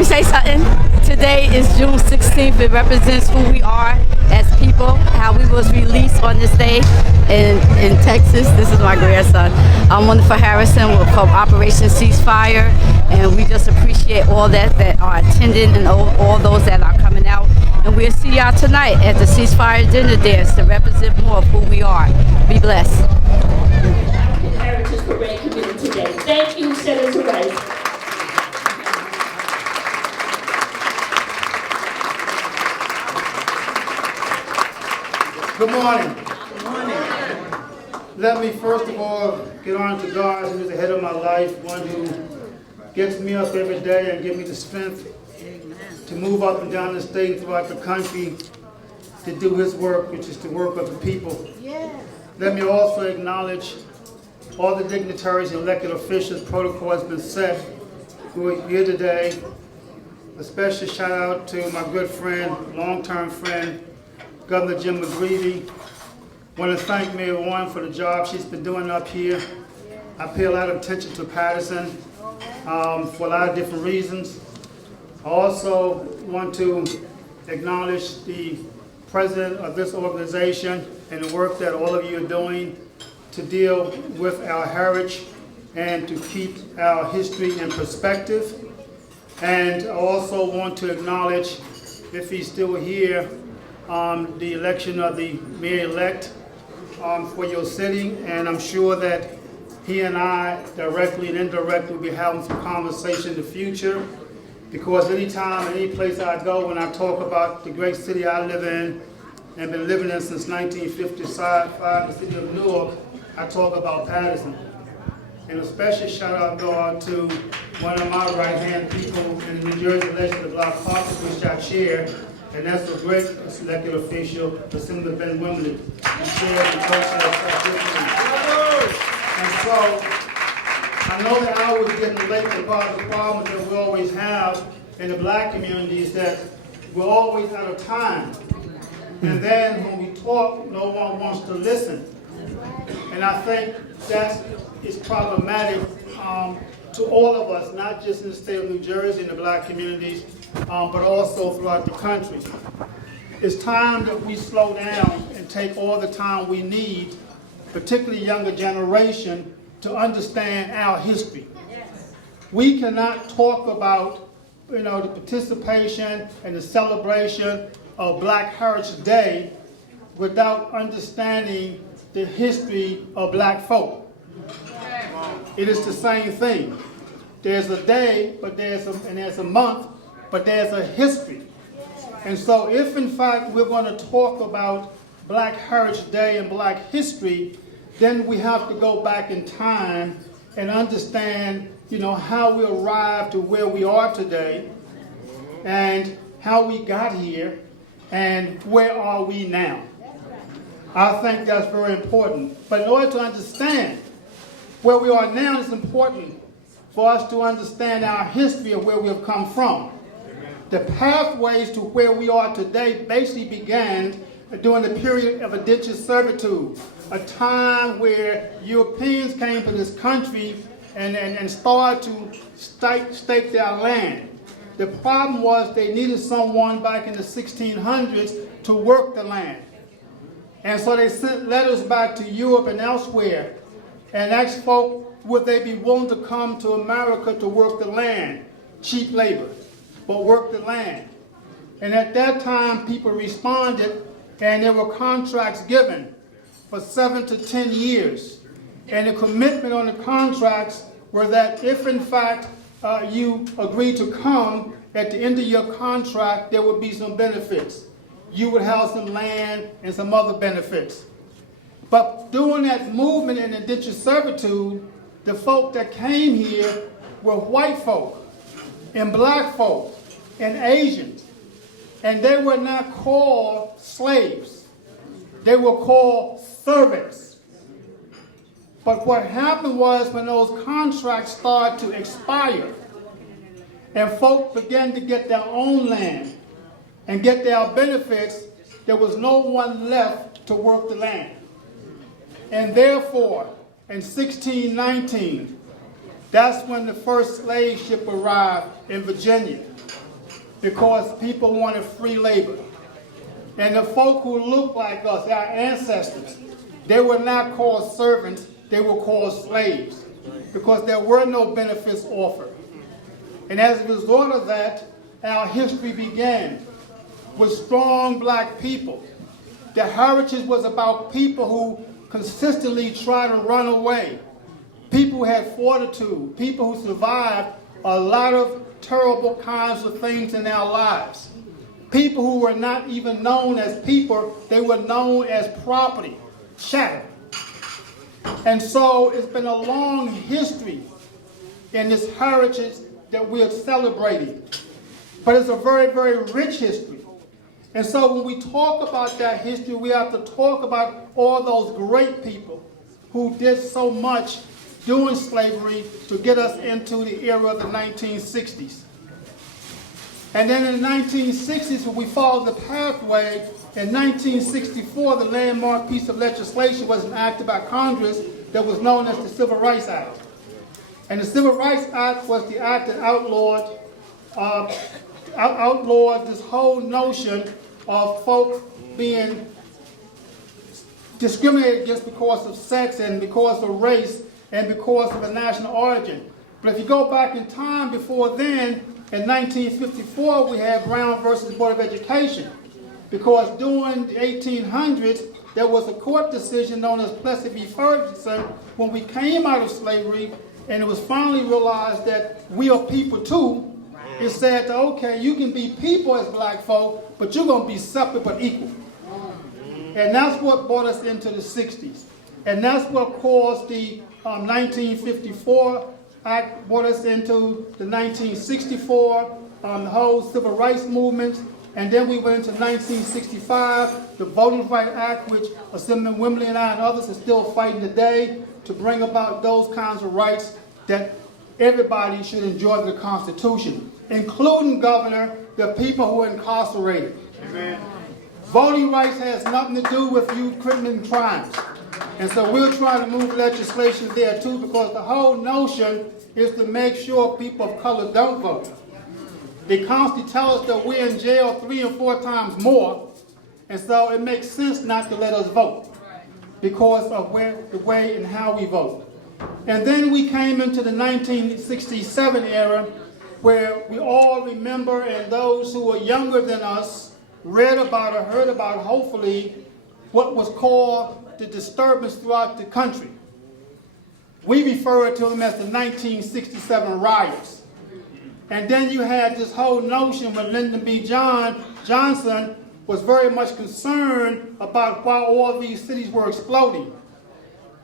me say something. Today is June 16th. It represents who we are as people, how we was released on this day in Texas. This is my grandson. I'm Wonderful Harrison from Operation Ceasefire, and we just appreciate all that are attending and all those that are coming out. And we'll see y'all tonight at the Ceasefire Dinner Dance to represent more of who we are. Be blessed. Heritage Parade Committee today. Thank you, Senator Rice. Good morning. Good morning. Let me first of all get on to God, who is the head of my life, one who gets me up every day and gives me the strength to move up and down the state and throughout the country to do his work, which is the work of the people. Yes. Let me also acknowledge all the dignitaries and elected officials. Protocol has been set who are here today. A special shout out to my good friend, long-term friend, Governor Jim McGreevy. I want to thank Mayor Warren for the job she's been doing up here. I pay a lot of attention to Paterson for a lot of different reasons. I also want to acknowledge the president of this organization and the work that all of you are doing to deal with our heritage and to keep our history in perspective. And I also want to acknowledge, if he's still here, the election of the mayor-elect for your city, and I'm sure that he and I, directly and indirectly, will be having some conversation in the future, because anytime, any place I go, when I talk about the great city I live in, and been living in since 1955, the city of Newark, I talk about Paterson. And a special shout out to one of my right-hand people in the New Jersey Legislative Block Caucus, which I chair, and that's a great elected official, Senator Ben Wimley, who chairs the And so, I know that I was getting late because the problems that we always have in the black community is that we're always out of time. And then when we talk, no one wants to listen. And I think that is problematic to all of us, not just in the state of New Jersey and the black communities, but also throughout the country. It's time that we slow down and take all the time we need, particularly younger generation, to understand our history. We cannot talk about, the participation and the celebration of Black Heritage Day without understanding the history of black folk. It is the same thing. There's a day, but there's a month, but there's a history. And so if in fact we're going to talk about Black Heritage Day and black history, then we have to go back in time and understand, how we arrived to where we are today and how we got here and where are we now. I think that's very important. But in order to understand where we are now, it's important for us to understand our history of where we have come from. The pathways to where we are today basically began during the period of indentured servitude, a time where Europeans came to this country and started to stake their land. The problem was they needed someone back in the 1600s to work the land. And so they sent letters back to Europe and elsewhere and asked folk, would they be willing to come to America to work the land? Cheap labor, but work the land. And at that time, people responded, and there were contracts given for 7 to 10 years. And the commitment on the contracts were that if, in fact, you agreed to come, at the end of your contract, there would be some benefits. You would have some land and some other benefits. But during that movement in indentured servitude, the folk that came here were white folk and black folk and Asians. And they were not called slaves. They were called servants. But what happened was when those contracts started to expire and folk began to get their own land and get their benefits, there was no one left to work the land. And therefore, in 1619, That's when the first slave ship arrived in Virginia, because people wanted free labor. And the folk who looked like us, our ancestors, they were not called servants, they were called slaves, because there were no benefits offered. And as a result of that, our history began with strong black people. The heritage was about people who consistently tried to run away, people who had fortitude, people who survived a lot of terrible kinds of things in their lives. People who were not even known as people, they were known as property, chattel. And so it's been a long history in this heritage that we are celebrating. But it's a very, very rich history. And so when we talk about that history, we have to talk about all those great people who did so much during slavery to get us into the era of the 1960s. And then in the 1960s, when we followed the pathway, in 1964, the landmark piece of legislation was enacted by Congress that was known as the Civil Rights Act. And the Civil Rights Act was the act that outlawed this whole notion of folk being discriminated against because of sex and because of race and because of a national origin. But if you go back in time before then, in 1954, we had Brown versus Board of Education, because during the 1800s, there was a court decision known as Plessy v. Ferguson when we came out of slavery, and it was finally realized that we are people too. It said, that, okay, you can be people as black folk, but you're going to be separate but equal. And that's what brought us into the 60s. And that's what caused the 1954 Act, brought us into the 1964, the whole civil rights movement. And then we went into 1965, the Voting Rights Act, which Assemblyman Wimberly and I and others are still fighting today to bring about those kinds of rights that everybody should enjoy the Constitution, including, Governor, the people who are incarcerated. Amen. Voting rights has nothing to do with you committing crimes. And so we're trying to move legislation there too, because the whole notion is to make sure people of color don't vote. They constantly tell us that we're in jail 3 and 4 times more, and so it makes sense not to let us vote because of the way and how we vote. And then we came into the 1967 era, where we all remember, and those who are younger than us read about or heard about, hopefully, what was called the disturbance throughout the country. We refer to them as the 1967 riots. And then you had this whole notion when Lyndon B. Johnson was very much concerned about why all these cities were exploding.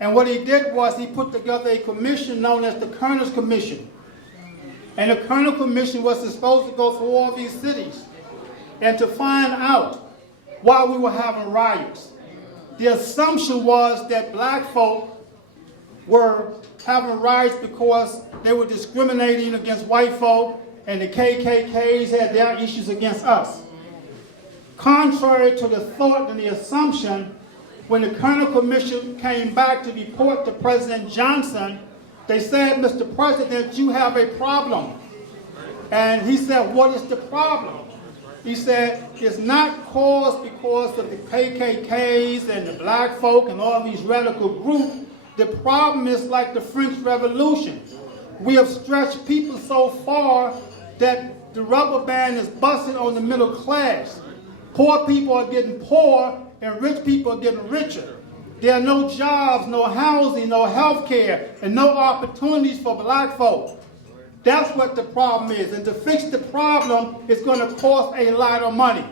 And what he did was he put together a commission known as the Kerner's Commission. And the Kerner Commission was supposed to go through all these cities and to find out why we were having riots. The assumption was that black folk were having riots because they were discriminating against white folk, and the KKKs had their issues against us. Contrary to the thought and the assumption, when the Kerner Commission came back to report to President Johnson, they said, Mr. President, you have a problem. And he said, what is the problem? He said, it's not caused because of the KKKs and the black folk and all these radical groups. The problem is like the French Revolution. We have stretched people so far that the rubber band is busting on the middle class. Poor people are getting poor and rich people are getting richer. There are no jobs, no housing, no health care, and no opportunities for black folk. That's what the problem is. And to fix the problem, it's going to cost a lot of money.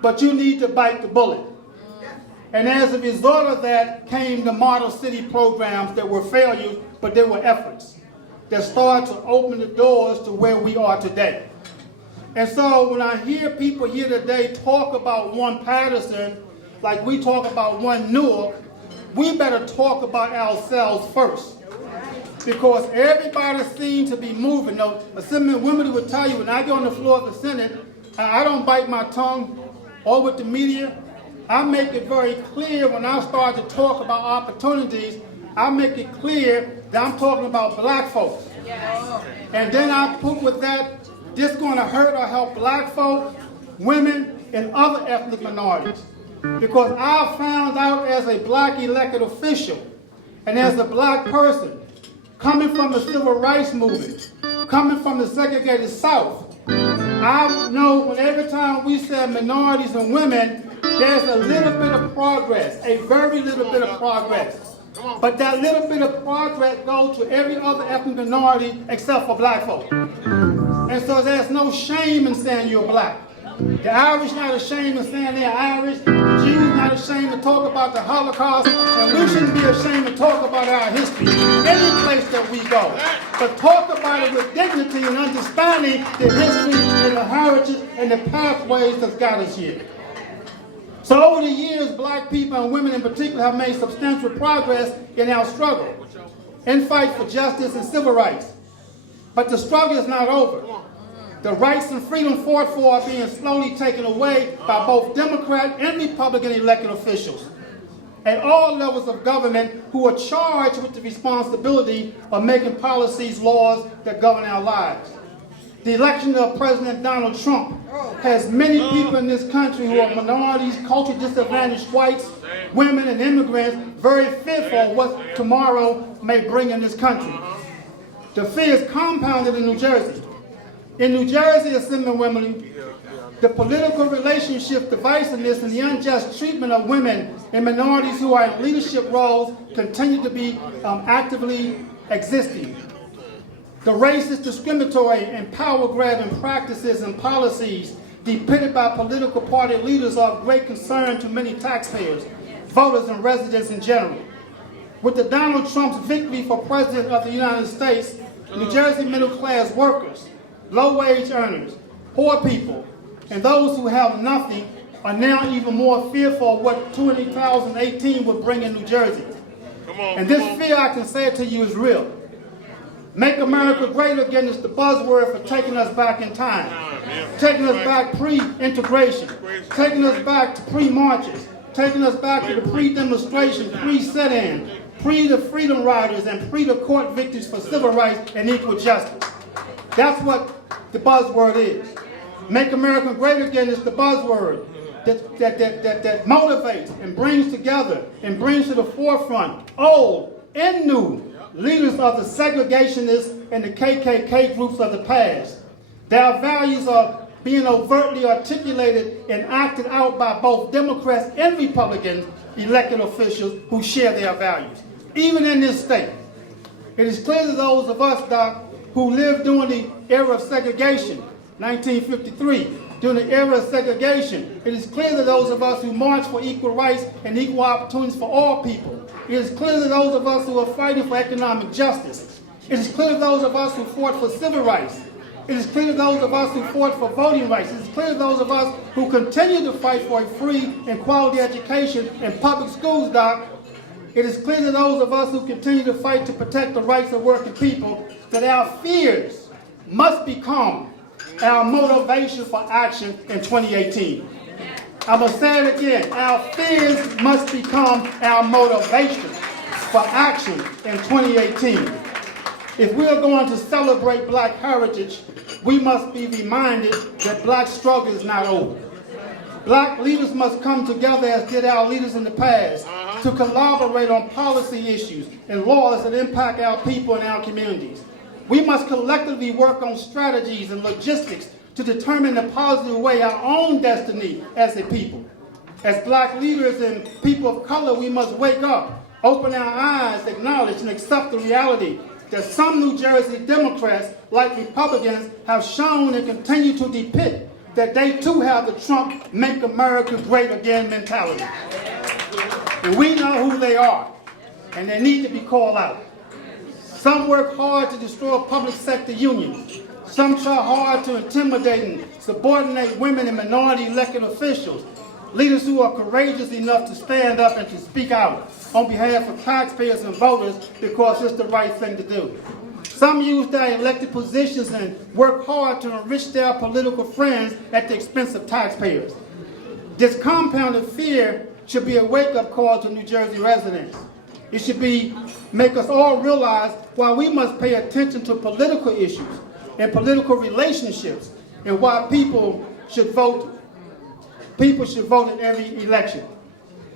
But you need to bite the bullet. And as a result of that came the model city programs that were failures, but they were efforts that started to open the doors to where we are today. And so when I hear people here today talk about one Paterson, like we talk about one Newark, we better talk about ourselves first. Because everybody seems to be moving. Now, Assemblyman Wimberly would tell you, when I get on the floor of the Senate, I don't bite my tongue or with the media. I make it very clear when I start to talk about opportunities I make it clear that I'm talking about black folks. And then I put with that, this going to hurt or help black folk, women, and other ethnic minorities. Because I found out as a black elected official and as a black person, coming from the civil rights movement, coming from the segregated South, I know when every time we say minorities and women, there's a little bit of progress, a very little bit of progress. But that little bit of progress goes to every other ethnic minority except for black folk. And so there's no shame in saying you're black. The Irish not ashamed of saying they're Irish. The Jews not ashamed to talk about the Holocaust. And we shouldn't be ashamed to talk about our history any place that we go. But talk about it with dignity and understanding the history and the heritage and the pathways that's got us here. So over the years, black people and women in particular have made substantial progress in our struggle and fight for justice and civil rights. But the struggle is not over. The rights and freedom fought for are being slowly taken away by both Democrat and Republican elected officials at all levels of government who are charged with the responsibility of making policies, laws that govern our lives. The election of President Donald Trump has many people in this country who are minorities, culturally disadvantaged whites, women, and immigrants very fearful of what tomorrow may bring in this country. The fear is compounded in New Jersey. In New Jersey, Assemblywoman, the political relationship divisiveness and the unjust treatment of women and minorities who are in leadership roles continue to be actively existing. The racist, discriminatory, and power-grabbing practices and policies depicted by political party leaders are of great concern to many taxpayers, voters, and residents in general. With the Donald Trump's victory for President of the United States, New Jersey middle-class workers, low-wage earners, poor people, and those who have nothing are now even more fearful of what 2018 would bring in New Jersey. And this fear, I can say it to you, is real. Make America Great Again is the buzzword for taking us back in time, taking us back pre-integration, taking us back to pre-marches, taking us back to the pre-demonstration, pre-sit-in, pre-the Freedom Riders, and pre-the court victories for civil rights and equal justice. That's what the buzzword is. Make America Great Again is the buzzword that motivates and brings together and brings to the forefront old and new leaders of the segregationists and the KKK groups of the past. Their values are being overtly articulated and acted out by both Democrats and Republican elected officials who share their values. Even in this state, it is clear to those of us, Doc, who lived during the era of segregation, 1953, during the era of segregation, it is clear to those of us who marched for equal rights and equal opportunities for all people. It is clear to those of us who are fighting for economic justice. It is clear to those of us who fought for civil rights. It is clear to those of us who fought for voting rights. It is clear to those of us who continue to fight for a free and quality education in public schools, Doc. It is clear to those of us who continue to fight to protect the rights of working people that our fears must become our motivation for action in 2018. I'm going to say it again. Our fears must become our motivation for action in 2018. If we are going to celebrate black heritage, we must be reminded that black struggle is not over. Black leaders must come together as did our leaders in the past to collaborate on policy issues and laws that impact our people and our communities. We must collectively work on strategies and logistics to determine in a positive way our own destiny as a people. As black leaders and people of color, we must wake up, open our eyes, acknowledge and accept the reality that some New Jersey Democrats, like Republicans, have shown and continue to depict that they too have the Trump Make America Great Again mentality. And we know who they are, and they need to be called out. Some work hard to destroy public sector unions. Some try hard to intimidate and subordinate women and minority elected officials, leaders who are courageous enough to stand up and to speak out on behalf of taxpayers and voters because it's the right thing to do. Some use their elected positions and work hard to enrich their political friends at the expense of taxpayers. This compounded fear should be a wake-up call to New Jersey residents. It should make us all realize why we must pay attention to political issues and political relationships, and why people should vote in every election.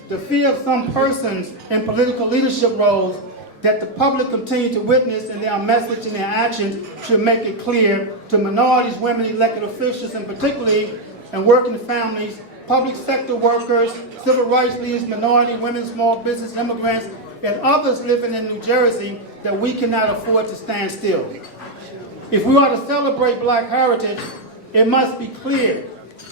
The fear of some persons in political leadership roles that the public continue to witness in their message and their actions should make it clear to minorities, women, elected officials, and particularly in working families, public sector workers, civil rights leaders, minority women, small business, immigrants, and others living in New Jersey, that we cannot afford to stand still. If we are to celebrate Black heritage, it must be clear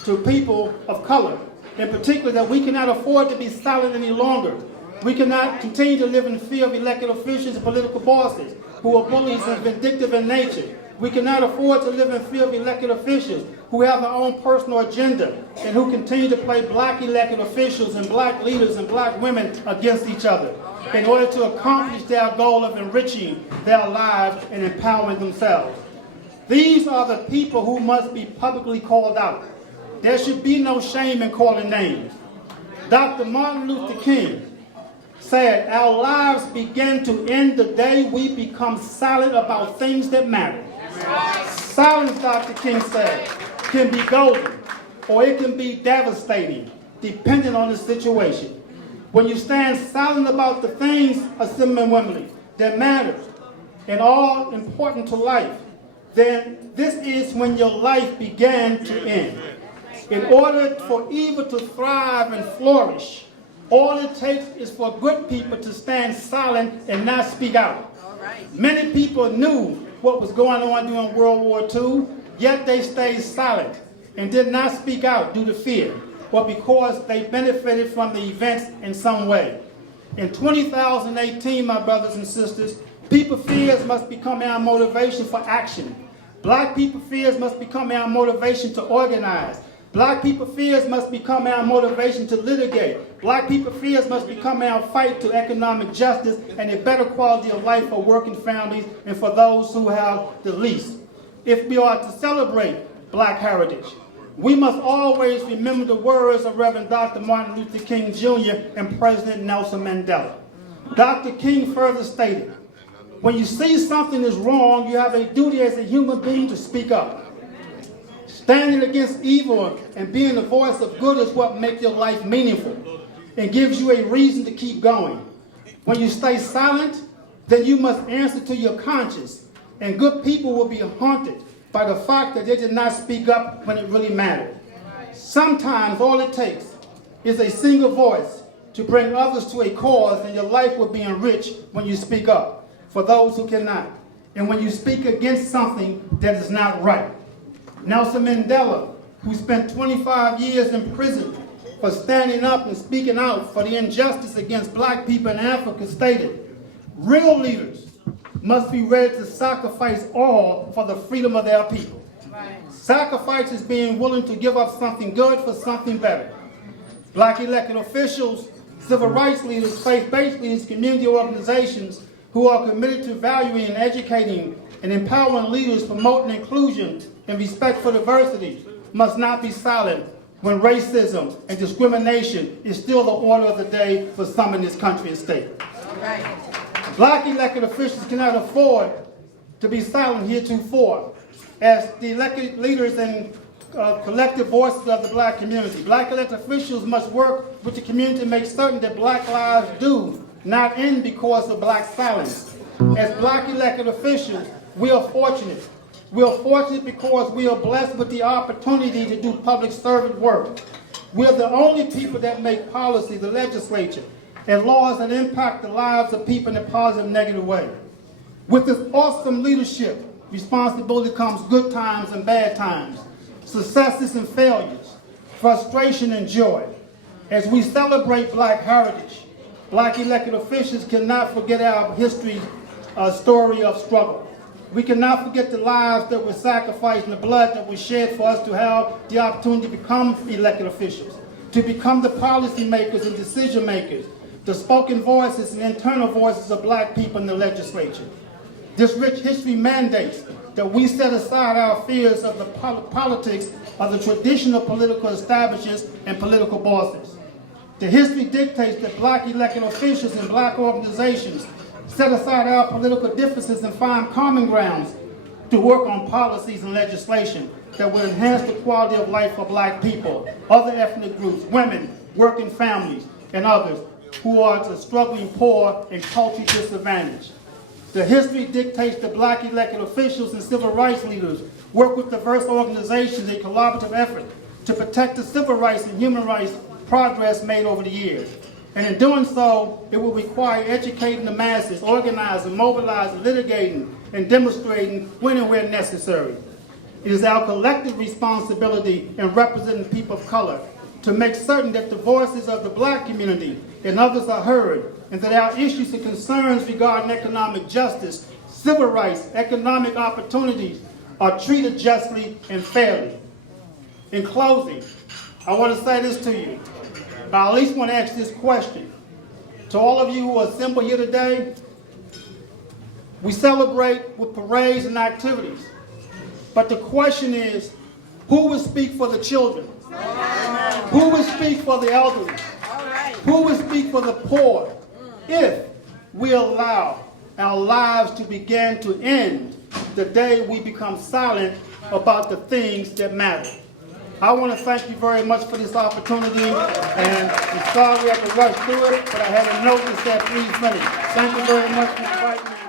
to people of color, in particular, that we cannot afford to be silent any longer. We cannot continue to live in fear of elected officials and political bosses who are bullies and vindictive in nature. We cannot afford to live in fear of elected officials who have their own personal agenda and who continue to play Black elected officials and Black leaders and Black women against each other in order to accomplish their goal of enriching their lives and empowering themselves. These are the people who must be publicly called out. There should be no shame in calling names. Dr. Martin Luther King said, "Our lives begin to end the day we become silent about things that matter." Silence, Dr. King said, can be golden, or it can be devastating, depending on the situation. When you stand silent about the things, assembling women, that matter and all important to life, then this is when your life began to end. In order for evil to thrive and flourish, all it takes is for good people to stand silent and not speak out. Many people knew what was going on during World War II, yet they stayed silent and did not speak out due to fear, or because they benefited from the events in some way. In 2018, my brothers and sisters, people's fears must become our motivation for action. Black people's fears must become our motivation to organize. Black people's fears must become our motivation to litigate. Black people's fears must become our fight to economic justice and a better quality of life for working families and for those who have the least. If we are to celebrate Black heritage, we must always remember the words of Reverend Dr. Martin Luther King Jr. and President Nelson Mandela. Dr. King further stated, "When you see something is wrong, you have a duty as a human being to speak up. Standing against evil and being the voice of good is what makes your life meaningful and gives you a reason to keep going. When you stay silent, then you must answer to your conscience, and good people will be haunted by the fact that they did not speak up when it really mattered. Sometimes all it takes is a single voice to bring others to a cause, and your life will be enriched when you speak up for those who cannot, and when you speak against something that is not right." Nelson Mandela, who spent 25 years in prison for standing up and speaking out for the injustice against Black people in Africa, stated, "Real leaders must be ready to sacrifice all for the freedom of their people." Sacrifice is being willing to give up something good for something better. Black elected officials, civil rights leaders, faith-based leaders, community organizations who are committed to valuing and educating and empowering leaders, promoting inclusion and respect for diversity, must not be silent when racism and discrimination is still the order of the day for some in this country and state. Black elected officials cannot afford to be silent heretofore as the elected leaders and collective voices of the Black community. Black elected officials must work with the community to make certain that Black lives do not end because of Black silence. As Black elected officials, we are fortunate. We are fortunate because we are blessed with the opportunity to do public servant work. We are the only people that make policy, the legislature, and laws that impact the lives of people in a positive and negative way. With this awesome leadership, responsibility comes good times and bad times, successes and failures, frustration and joy. As we celebrate Black heritage, Black elected officials cannot forget our history story of struggle. We cannot forget the lives that were sacrificed and the blood that was shed for us to have the opportunity to become elected officials, to become the policy makers and decision makers, the spoken voices and internal voices of Black people in the legislature. This rich history mandates that we set aside our fears of the politics of the traditional political establishments and political bosses. The history dictates that black elected officials and black organizations set aside our political differences and find common grounds to work on policies and legislation that will enhance the quality of life for black people, other ethnic groups, women, working families, and others who are the struggling poor and culturally disadvantaged. The history dictates that black elected officials and civil rights leaders work with diverse organizations in collaborative effort to protect the civil rights and human rights progress made over the years. And in doing so, it will require educating the masses, organizing, mobilizing, litigating, and demonstrating when and where necessary. It is our collective responsibility in representing people of color to make certain that the voices of the black community and others are heard, and that our issues and concerns regarding economic justice, civil rights, economic opportunities are treated justly and fairly. In closing, I want to say this to you. I at least want to ask this question. To all of you who are assembled here today, we celebrate with parades and activities. But the question is, who will speak for the children? Who will speak for the elderly? Who will speak for the poor if we allow our lives to begin to end the day we become silent about the things that matter? I want to thank you very much for this opportunity, and I'm sorry we had to rush through it, but I had a note that said please finish. Thank you very much for inviting me.